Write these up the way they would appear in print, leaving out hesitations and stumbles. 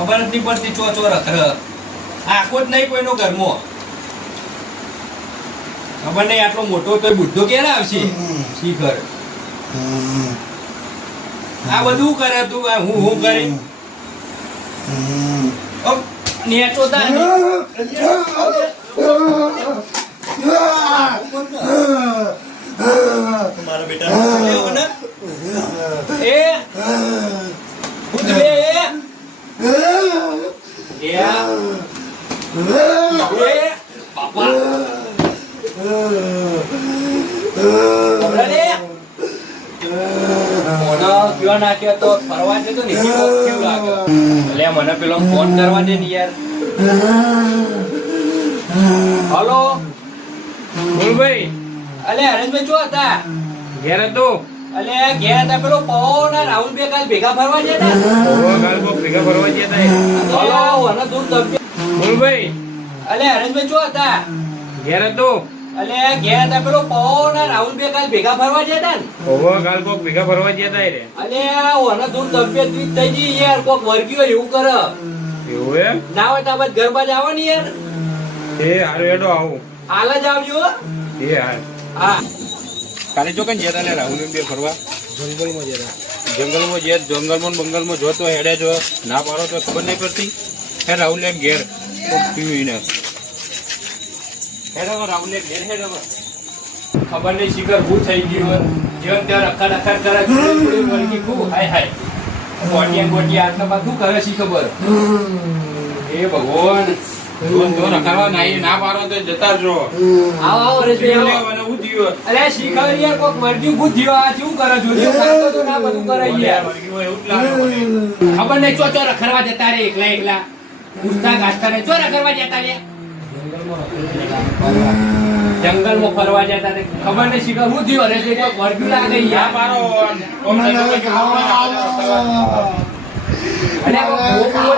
ખબર જ નહીં પડતી ચો રખર આખો જ નહીં કોઈનો ઘરમાં ખબર નહીં આટલો મોટો તો બુઢો ક્યારે આવશે શીખર આ બધું કરે તું હું કરી નેટો મારા બેટા એ ઉઠવે બાપા કયો નાખ્યો તો ફરવા જતો ને કેવું લાગે એટલે મને પેલો ફોન કરવા દે ને યાર હલો બોલ ભાઈ અલે હરેશભાઈ શું હતા ઘેર હતો અલે ઘેર હતા પેલો પવન અને રાહુલ બે કાલ ભેગા ફરવા જતા કાલ ભેગા ફરવા જતા હલો અને દૂર તબિયત બોલ ભાઈ અલે હરેશભાઈ શું હતા ઘેર હતો અલે ઘેર હતા પેલો પવન અને રાહુલ બે કાલ ભેગા ફરવા જતા ને કાલ કોક ભેગા ફરવા જતા રે અલે ઓને દૂર તબિયત વીક થઈ ગઈ યાર કોક વર્ગ્યો એવું કરે એવું એમ ના હોય તો આપણે ઘર બાજ આવો ને યાર એ હારું હેડો આવું હાલ જ આવજો એ હા કાલે જો કઈ જતા ને રાહુલ બે ફરવા જંગલમાં બંગલમાં જોતો હેડે જો ના પાડો તો ખબર નહીં પડતી હે રાહુલ એમ ઘેર પીવીને હેડો રાહુલ ઘેર હેડો ખબર નહીં શિખર ભૂત થઈ ગયું જીવન ત્યાં રખા રખા કરે વળગી ખૂબ હાય ગોટિયા આટલા બધું કરે શી ખબર એ ભગવાન ના પાડો તો જતા જો આવો અરે શીખર યાર કોક વર્જી ભૂત થયો આ શું કરે જોજો ખાતો તો ના બધું કરે યાર ખબર નહીં ચો રખડવા જતા રે એકલા પૂછતા ગાસ્તા ને ચો રખડવા જતા રે જંગલમાં ફરવા જતા રે ખબર નહીં શીખર હું થયો અરે કોક વર્જી લાગે યાર મારો અરે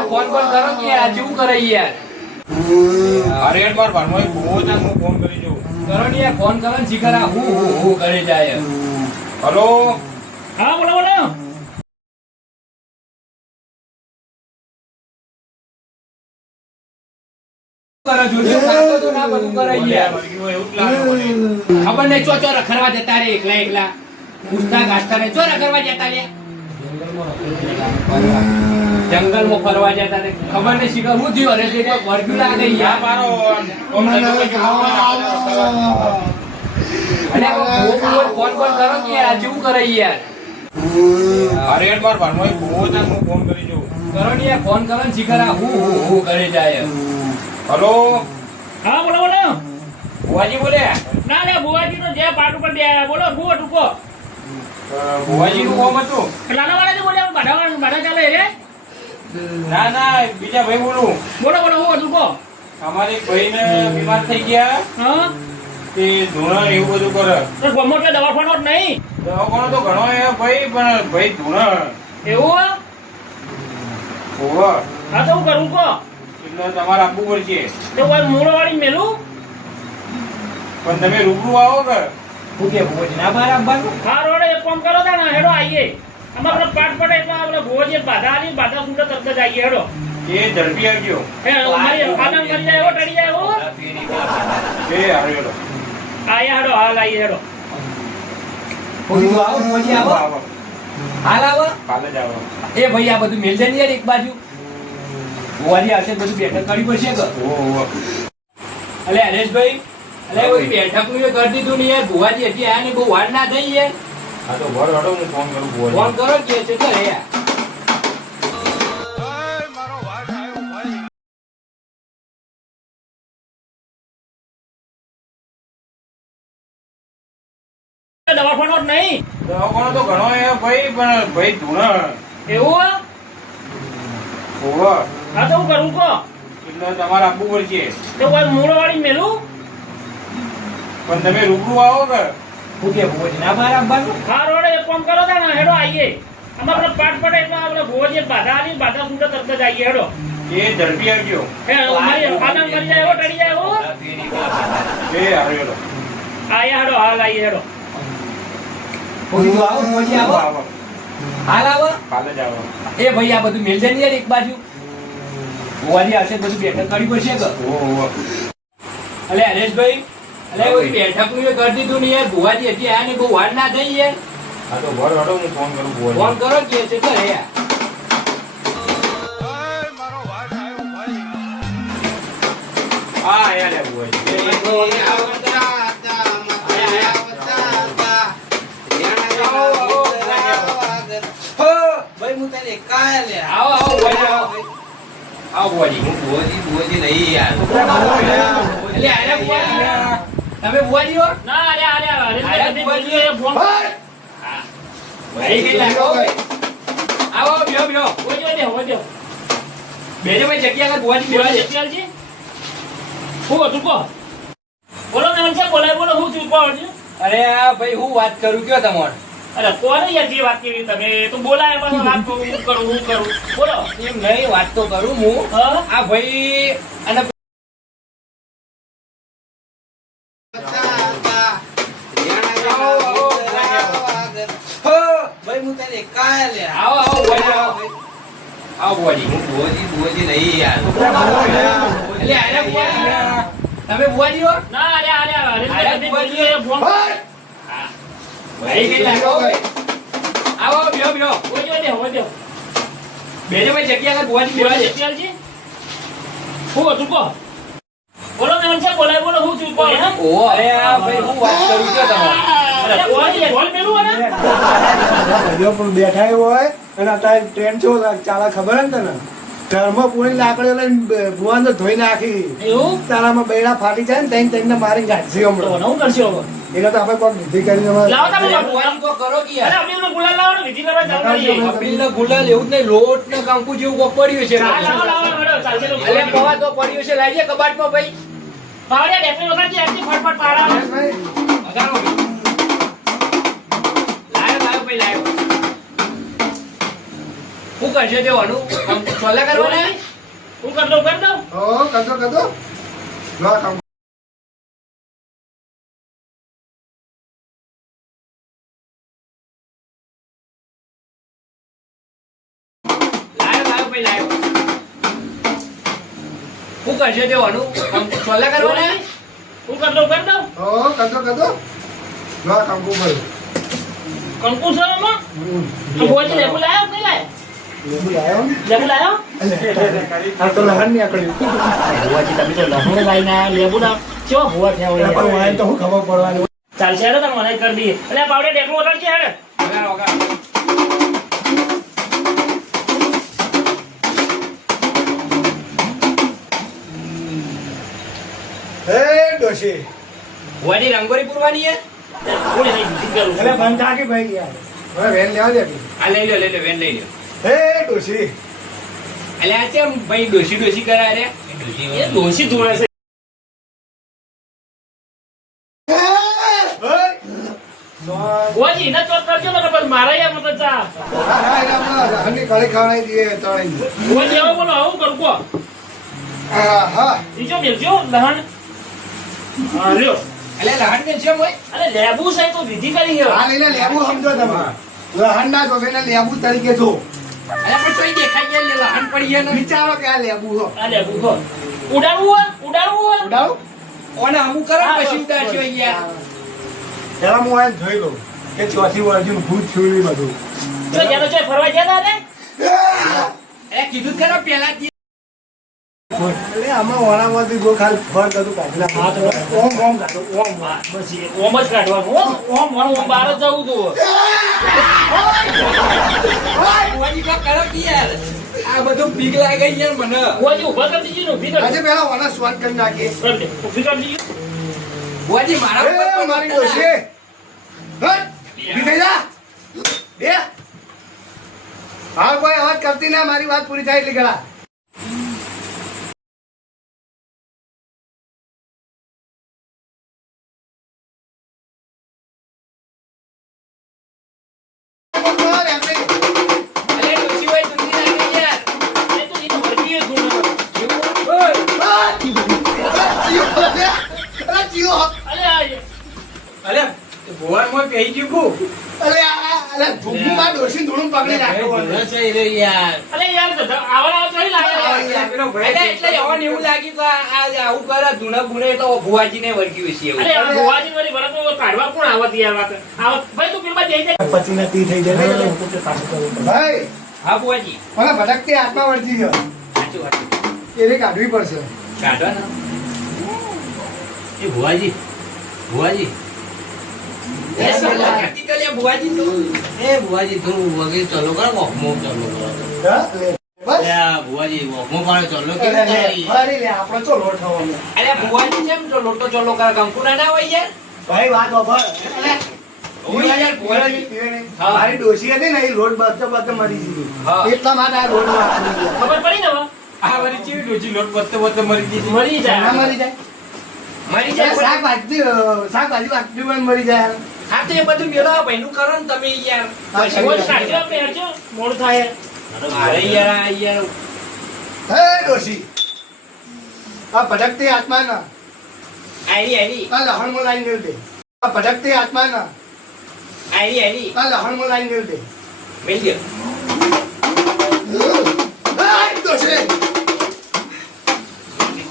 ફોન કરો કે આ શું કરે યાર અરે યાર બાર ભાઈ બહુ જ હું ફોન કરી દઉં કરો ને યાર ફોન કરો ને શીખર આ હું કરે જાય હેલો હા બોલો કરો જોજો ખાતો તો ના બધું કરે યાર ખબર નહીં ચો રખડવા જતા રે એકલા પૂછતા ગાસ્તા ને ચો રખડવા જતા રે જંગલમાં ફરવા જતા રે ખબર નહીં શીખર હું થયો અરે વર્ગ્યું લાગે યાર મારો અને ફોન કરો કે આ શું કરે યાર અરે યાર બાર ભાઈ બહુ જ હું ફોન કરી દઉં કરો ને યાર ફોન કરો ને શીખર આ હું કરે જાય હેલો હા બોલો બુવાજી બોલે ના લે બુવાજી તો જે પાટ ઉપર દે બોલો બુવા ટૂકો બુવાજી નું કોમ હતું નાના વાળા બોલે બાડા ચાલે રે ના બીજા ભાઈ બોલું બોલો હું ટૂકો અમારે ભાઈને બીમાર થઈ ગયા હા તે ધૂણા એવું બધું કરે તો ગમો એટલે દવાખાનો જ નહીં દવાખાનો તો ઘણો હે ભાઈ પણ ભાઈ ધૂણા એવું ઓવા હા તો હું કરું કો એટલે તમારે આપવું પડશે તો કોઈ મૂળો વાળી મેલું પણ તમે રૂબરૂ આવો કે પૂછે ના બહાર આવવાનું હા રોડે એક કામ કરો તા ને હેડો આવીએ અમારે પાટ પડે એટલે આપણે ભોજે બાધા આલી બાધા સુંદર તરત જ આવીએ હેડો એ ઝડપી આવજો હે અમારી આનંદ કરી જાય એવો ટડી જાય એવો એ હાલો હેડો આયા હેડો હાલ આવીએ હેડો આવો હાલ આવો કાલે જ આવો એ ભાઈ આ બધું મેલ જાય યાર એક બાજુ ગોવાજી આવશે બધું બેઠક કરી પડશે કે અલે હરેશભાઈ અલે ઓલી બેઠક નું કરી દીધું ને યાર ગોવાજી હજી આયા ને બહુ વાર ના થઈ યાર હા તો ભર હડો હું ફોન કરું ફોન કરો કે છે કે યાર મારો વાર આવ્યો ભાઈ દવાખાનો જ નહીં દવાખાનો તો ઘણો હે ભાઈ પણ ભાઈ ધૂણા એવું ઓવા હા તો હું કરું કો એટલે તમારે આપવું પડશે તો કોઈ મૂળો વાળી મેલું પણ તમે રૂબરૂ આવો કે પૂછે ના બહાર આવવાનું હા રોડે એક કામ કરો તા ને હેડો આવીએ અમારે પાટ પડે એટલે આપણે ભોજે બાધા આલી બાધા સુંદર તરત જ આવીએ હેડો એ ઝડપી આવજો હે અમારી આનંદ કરી જાય એવો ટડી જાય એવો એ હાલો હેડો આયા હેડો હાલ આવીએ હેડો આવો હાલ આવો કાલે જ આવો એ ભાઈ આ બધું મેલ જાય યાર એક બાજુ ભુવાજી આવશે બધું બેઠક કરવી પડશે કે અલે હરેશભાઈ અલે બધી બેઠક નું કરી દીધું ને યાર ભુવાજી હજી આયા ને બહુ વાર ના થઈ યાર હા તો ભર હટો હું ફોન કરું ભુવાજી. ફોન કરો કે છે કરે યાર હા યાર એ ભુવાજી ભાઈ હું તને કાય લે આવો આવો ભુવાજી આવો આવો ભુવાજી હું ભુવાજી નહીં યાર એટલે આરે ભુવાજી તમે ભુવાજી હો ના અરે અરે ભુવાજી ફોન ભાઈ કઈ લાગો આવો બેહો બેહો હોજો બેજો ભાઈ જગ્યા કર ભુવાજી બેહો છે ચાલજી હું હતું કો બોલો મેં છે બોલાય બોલો હું છું કોણ છે અરે આ ભાઈ હું વાત કરું કયો તમારે અરે કોને યાર જે વાત કરી તમે તો બોલાય પણ વાત કરું હું કરું બોલો એમ નહીં વાત તો કરું હું હા આ ભાઈ અને ભાઈ હું તને કાય લે આવો આવો ભુવાજી આવો આવો ભુવાજી હું ભુવાજી નહીં યાર એટલે આરે ભુવાજી તમે ભુવાજી હો ના અરે ફોન ભાઈ કઈ લાગો આવો બેહો બેહો હોજો બેજો ભાઈ જગ્યા કર ભુવાજી બેહો છે ચાલજી હું હતું કો બોલો મેં છે બોલાય બોલો હું છું કોણ હે ઓહો અરે આ ભાઈ હું વાત કરું કયો તમારે અરે કોણ યાર બોલ મેલું ને ભાઈઓ પણ બેઠા હોય અને અત્યારે ટ્રેન જો ચાલે ખબર ને તને ઘરમાં પૂરી લાકડીઓ લઈને ભુવાન તો ધોઈ નાખી એવું તારામાં બૈડા ફાટી જાય ને તેને મારી ગાંઠી તો હમણાં હું કરશો હવે એટલે તો આપણે કોઈ વિધિ કરીને લાવો તમે અરે ભુવાજી તો કરો કે અરે યાર અમીરનો ગુલાલ લાવો ને વિધિ કરવા ચાલુ કરીએ અપીલ ને ગુલાલ એવું જ નહીં લોટ ને કંકુ જેવું કોક પડ્યું છે લાવો હેડો ચાલશે તો અલે પવા તો પડ્યું છે લાવીએ કબાટમાં ભાઈ પાવડે ડેપની વખત આટલી ફટફટ પાડા અગાડો લાયો લાયો ભાઈ લાયો શું કરશે તેવાનું સોલા કરવાના હું કરી દઉં ઓ કદો લો કામ લાયો લાયો ભાઈ લાયો શું કરશે તેવાનું સોલા કરવાના હું કરી દઉં ઓ કદો લો કામ બોલ કંકુ સરમાં તો ભોજી લેબુ લાયો કે લાયો લેબુ આવ્યો ને લેબુ લાયો આ તો લહન ની આકડી ભોજી તમે તો લહણ લાઈ ના લેબુ ના કેવો ભોવા થયા પણ હોય વાય તો હું ખબર પડવાની ચાલશે હેડો તમે મને કરી દઈએ એટલે પાવડે ડેકલું ઓરડ કે હેડે અગાડો અગાડો હે ડોશી ભુવાજી રંગોળી પૂરવાની છે થોડી નહીં વિધિ કરું એટલે બંધ થાકી ભાઈ યાર હવે વેન લેવા દે આ લઈ લો વેન લઈ લો હે ડોશી એટલે આ કેમ ભાઈ ડોસી ડોસી કરાય રે એ દોશી ધોળે છે ભોજી ને ચોટ કરજો ને પછી મારા યાર મત જા લહનની કળી ખવડાવી દઈએ તો ભોજી હવે બોલો આવું કરું કો હા બીજો મેલજો લહણ હા લ્યો એટલે લહણ ને છે મોય અરે લેબુ છે તો વિધિ કરી છે આ લઈને લેબુ સમજો તમે લહન ના જોશે ને લેબુ તરીકે જો અરે પણ તોય દેખાઈ ગયા લે લહણ પડી ગયા ને વિચારો કે આ લેબુ હો આ લેબુ હો ઉડાડવું હોય ઉડાવ ઓને અમુક કરો ને પછી ઉતારશો અહીંયા પેલા હું આને જોઈ લઉં કે ચોથી વર્જુન ભૂત થયું એ બધું જો જેનો છે ફરવા ગયા તા એ કીધું ખરો પેલા જ એટલે આમાં વણામાંથી ગો ખાલી ફળ બધું કાઢી નાખ. હા, તો ઓમ ઓમ કાઢો ઓમ બસ એ ઓમ જ કાઢવાનું ઓમ બહાર જ જવું તું ભુવાજી કાંઈક કરો કે યાર આ બધું બીક લાગે યાર મને ભુવાજી ઉભા કરી દીધી ને ઊભી કરી આજે પેલા વણા સ્વાદ કરી નાખીએ કરી દે. ઊભી કરી દીધી ભુવાજી મારા ઉપર એ પણ મારી મત ડોશી. હટ! ઊભી થઈ જા. બે. હાલ કોઈ અવાજ કરતી ના મારી વાત પૂરી થાય એટલી ગળા અલે ડોશીભાઈ જલ્દી લાગે યાર એ તો એનો વર્ગીય ગુણ અલે આ અલે ભુવાન મોય કહી ગયું અરે આ અરે ધૂમમાં ડોશી ધૂળું પકડી રાખ્યો હોય. ભૂલો છે રે યાર. અરે યાર આવા ચોરી લાગે એટલે એવાને એવું લાગ્યું કે આ આવું કરે ધૂણા ગુણે તો ભુવાજીને વળગ્યું છે એવું. અરે ભુવાજી વાળી વરસ કાઢવા કોણ આવત યાર વાત આવત ભાઈ તું પેલા જઈ જાય પછીના તી થઈ જાય ને. ભાઈ હા ભુવાજી મને ભટકતી આત્મા વળગી ગયો. સાચું સાચું એને કાઢવી પડશે. કાઢો ને એ ભુવાજી ભુવાજી એ સલાહ કરતી તો લે ભુવાજી તો એ ભુવાજી થોડું વગેરે ચાલો કરો વોકમો ચાલો કરો. હા, લે. બસ. એ આ ભુવાજી વોકમો પાડો ચાલો કે અરે લે, ફરી લે, આપણો ચો લોટ થવાનો. અરે ભુવાજી કેમ તો લોટો ચોલો કરે કંકુના ના હોય યાર ભાઈ વાત વાપર. ઓય યાર ભુવાજી હા. મારી ડોશી હતી ને એ લોટ બધો બધો મરી ગઈ. હા. એટલા માટે આ લોટ વાપરી ગયા. ખબર પડી ને હવે આ વળી ચીવી ડોજી લોટ પત્તે પત્તે મરી ગઈ મરી ના જાય મરી જાય. મરી જાય શાકભાજી વાટકી પણ મરી જાય. હા તો એ બધું મેળવા ભાઈનું કરો ને તમે યાર હા, રોજ કાઢજો આપણે હેરજો મોડું થાય અરે યાર આ યાર હે ડોશી, આ ભટકતી આત્મા ના આરી આરી આ લહણ માં લાઈન મેળ દે. આ ભટકતી આત્મા ના આરી આરી આ લહણ માં લાઈન મેળ દે. મેલ દે હાય ડોશી.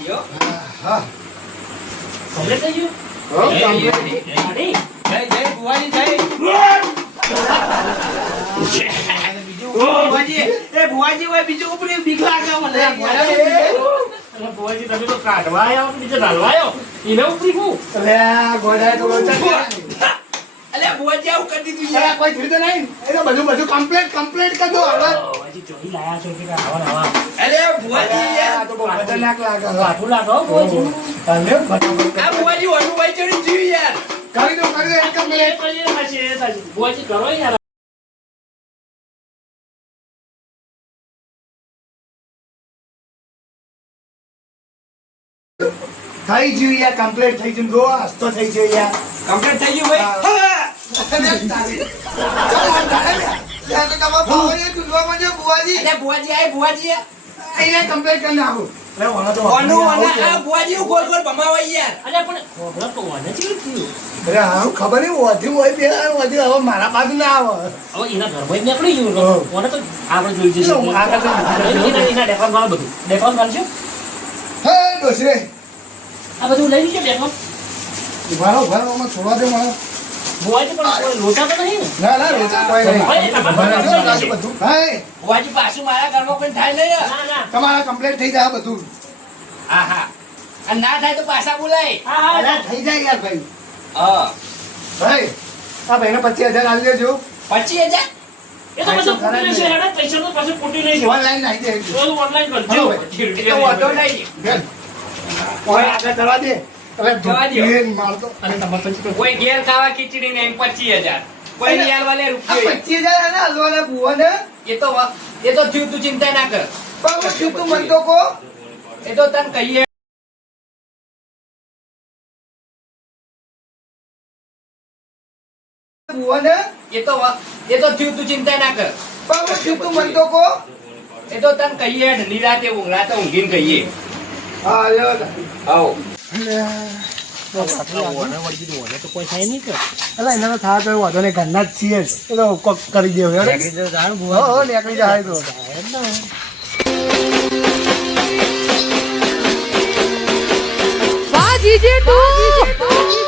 લ્યો હા સમજે થઈ ગયું હો, complete. અરે જય જય ભુવાજી જય. ભુવાજી એ ભુવાજી હોય બીજું ઉપરી બીક લાગે મને. અરે ભુવાજી તમે તો કાઢવા આવ્યો બીજો ઢાલવા આવ્યો એને ઉપરી હું અલે આ ગોડાએ તો લોચા કર્યા. અલે ભુવાજી આવું કરી દીધું અરે યાર કોઈ થયું તો નહીં. એ તો બધું કમ્પ્લીટ કરી દો હવે. ભુવાજી ચોરી લાયા છો કે આવા અરે ભુવાજી આ યાર તો બહુ ખતરનાક લાગે. કાઠું લાગો ભુવાજી તમે ફટાફટ આ ભુવાજી ઓનું ભાઈ ચડી જીવ યાર કરી દો એક એ મિનિટ. પછી થશે ભુવાજી કરો યાર થઈ ગયું યાર, કમ્પ્લીટ થઈ ગયું. જો હસતો થઈ ગયો યાર. કમ્પ્લીટ થઈ ગયું ભાઈ અરે ભુવાજી આય ભુવાજી અહીંયા કમ્પ્લીટ કરી નાખું. અરે વાળા તો ઓનું આવું ઓના આ ભુવાજી હું ગોળ ગોળ ભમાવાય યાર અરે પણ ખબર તો વાને ચેવી થયું અરે હા ખબર નહીં વધ્યું હોય પેલા વધ્યું હવે મારા બાજુ ના આવે. હવે એના ઘરમાં જ નીકળી ગયું હા. કોને તો આપણે જોઈ જઈશું શું, આગળ તો એના ડેકોન વાળા બધું ડેકોન કાઢજો હે ડોસરે આ બધું લઈ લીધું ડેકોન ઉભારો છોડવા દે મને. ભુવાજી પણ કોઈ લોચા તો નહીં ને ના ના રોચા કોઈ નહીં. ભાઈ, તમારે ઉભા રહેજો, બધું કાઢો બધું. હાય, ભુવાજી પાછું મારા ઘરમાં કોઈ થાય નહીં યાર. ના ના તમારા કમ્પ્લીટ થઈ જાય બધું. હા હા અને ના થાય તો પાછા બોલાય હા હા અરે થઈ જાય યાર ભાઈ. હા ભાઈ આ ભાઈને 25,000 આલી દેજો. 25,000 એ તો પછી પૂટી લઈશું હેડા પૈસા તો પછી પૂટી લઈશું ઓનલાઈન નાખી દેજો. બધું ઓનલાઈન હાલો કરજો ભાઈ. એ તો વાંધો નહીં બેન, ઓય આગળ કરવા દે. અરે જવા દ્યો. બેન, મારતો. અને તમારે પછી કોઈ ઘેર ખાવા ખીચડી નહીં 25,000 કોઈ ની યાર વાલે આ રૂપિયો 25,000 આના હલવાના બુવાને. એ તો થયું તું ચિંતા ના કર પણ હું શું તું મન તો કહો. એ તો તને કહીએ બુવાને. એ તો થયું તું ચિંતા ના કર પણ હું શું તું મન તો કહો. એ તો તને કહીએ નિરાતે રાતે ઊંઘીને કહીએ હા લ્યો તા. આવો કોઈ થાય નહીં કે અલા એના તો થા તો વાંધો નહીં, ઘરના જ છીએ જ. એ તો કોક કરી દેવું હેડો. હો, નીકળી જાય તો. વાહ જીજે તું